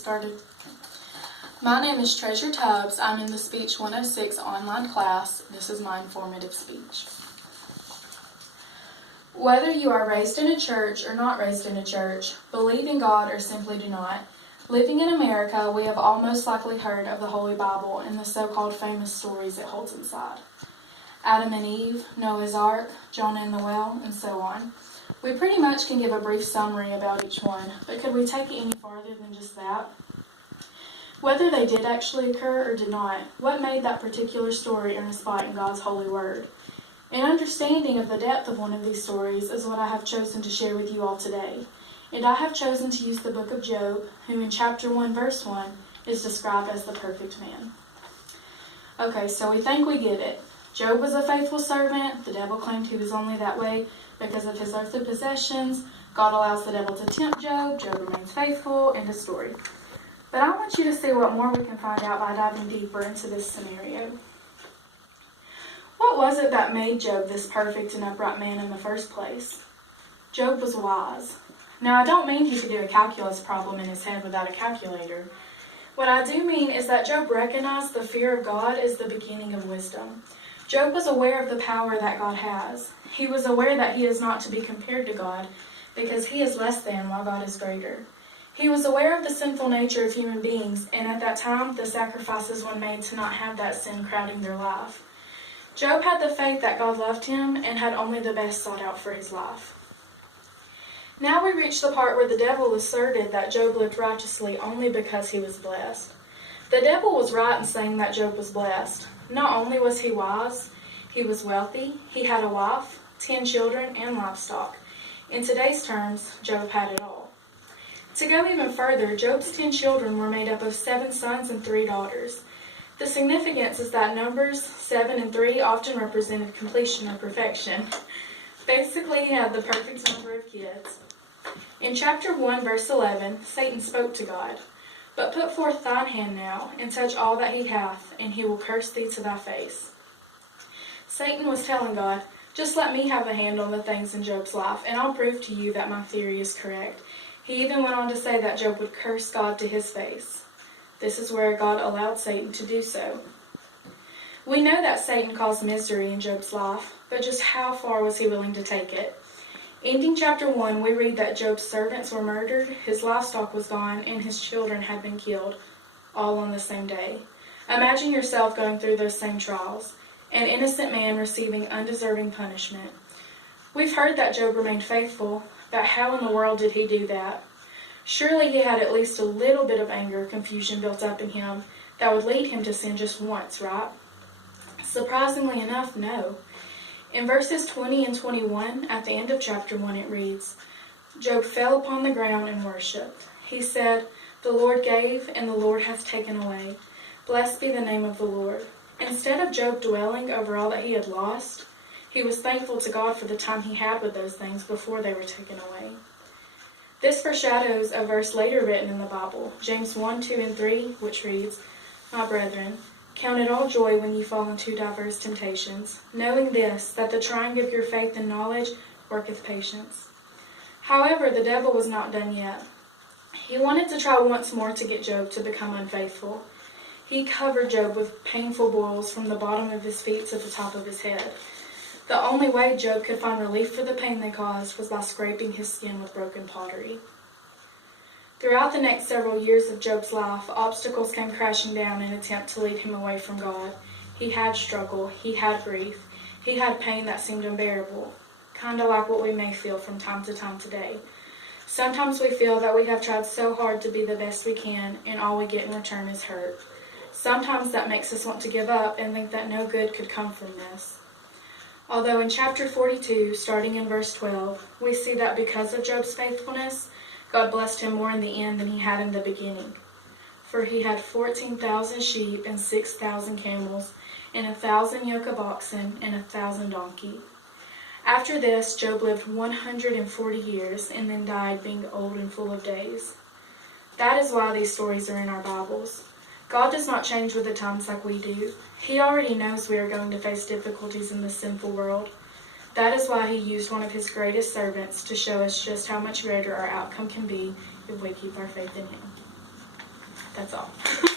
started. My name is Treasure Tubbs. I'm in the Speech 106 online class. This is my informative speech. Whether you are raised in a church or not raised in a church, believe in God or simply do not, living in America, we have all most likely heard of the Holy Bible and the so-called famous stories it holds inside. Adam and Eve, Noah's Ark, Jonah and the well, and so on. We pretty much can give a brief summary about each one, but could we take it any farther than just that? Whether they did actually occur or did not, what made that particular story earn a spot in God's holy word? An understanding of the depth of one of these stories is what I have chosen to share with you all today. And I have chosen to use the book of Job, who in chapter 1, verse 1, is described as the perfect man. Okay, so we think we get it. Job was a faithful servant. The devil claimed he was only that way because of his earthly possessions. God allows the devil to tempt Job. Job remains faithful. End of story. But I want you to see what more we can find out by diving deeper into this scenario. What was it that made Job this perfect and upright man in the first place? Job was wise. Now, I don't mean he could do a calculus problem in his head without a calculator. What I do mean is that Job recognized the fear of God as the beginning of wisdom. Job was aware of the power that God has. He was aware that he is not to be compared to God because he is less than while God is greater. He was aware of the sinful nature of human beings, and at that time, the sacrifices were made to not have that sin crowding their life. Job had the faith that God loved him and had only the best sought out for his life. Now we reach the part where the devil asserted that Job lived righteously only because he was blessed. The devil was right in saying that Job was blessed. Not only was he wise, he was wealthy, he had a wife, 10 children, and livestock. In today's terms, Job had it all. To go even further, Job's 10 children were made up of 7 sons and 3 daughters. The significance is that numbers 7 and 3 often represented completion or perfection. Basically, he had the perfect number of kids. In chapter 1, verse 11, Satan spoke to God, "But put forth thine hand now, and touch all that he hath, and he will curse thee to thy face." Satan was telling God, "Just let me have a hand on the things in Job's life, and I'll prove to you that my theory is correct." He even went on to say that Job would curse God to his face. This is where God allowed Satan to do so. We know that Satan caused misery in Job's life, but just how far was he willing to take it? Ending chapter 1, we read that Job's servants were murdered, his livestock was gone, and his children had been killed, all on the same day. Imagine yourself going through those same trials, an innocent man receiving undeserving punishment. We've heard that Job remained faithful, but how in the world did he do that? Surely he had at least a little bit of anger, confusion built up in him that would lead him to sin just once, right? Surprisingly enough, no. In verses 20 and 21, at the end of chapter 1, it reads, "Job fell upon the ground and worshipped. He said, 'The Lord gave, and the Lord hath taken away. Blessed be the name of the Lord.'" Instead of Job dwelling over all that he had lost, he was thankful to God for the time he had with those things before they were taken away. This foreshadows a verse later written in the Bible, James 1, 2, and 3, which reads, "My brethren, count it all joy when ye fall into diverse temptations, knowing this, that the trying of your faith and knowledge worketh patience." However, the devil was not done yet. He wanted to try once more to get Job to become unfaithful. He covered Job with painful boils from the bottom of his feet to the top of his head. The only way Job could find relief for the pain they caused was by scraping his skin with broken pottery. Throughout the next several years of Job's life, obstacles came crashing down in an attempt to lead him away from God. He had struggle, he had grief, he had pain that seemed unbearable, kind of like what we may feel from time to time today. Sometimes we feel that we have tried so hard to be the best we can, and all we get in return is hurt. Sometimes that makes us want to give up and think that no good could come from this. Although in chapter 42, starting in verse 12, we see that because of Job's faithfulness, God blessed him more in the end than he had in the beginning. For he had 14,000 sheep and 6,000 camels, and 1,000 yoke of oxen and 1,000 donkeys. After this, Job lived 140 years and then died, being old and full of days. That is why these stories are in our Bibles. God does not change with the times like we do. He already knows we are going to face difficulties in this sinful world. That is why he used one of his greatest servants to show us just how much greater our outcome can be if we keep our faith in him. That's all.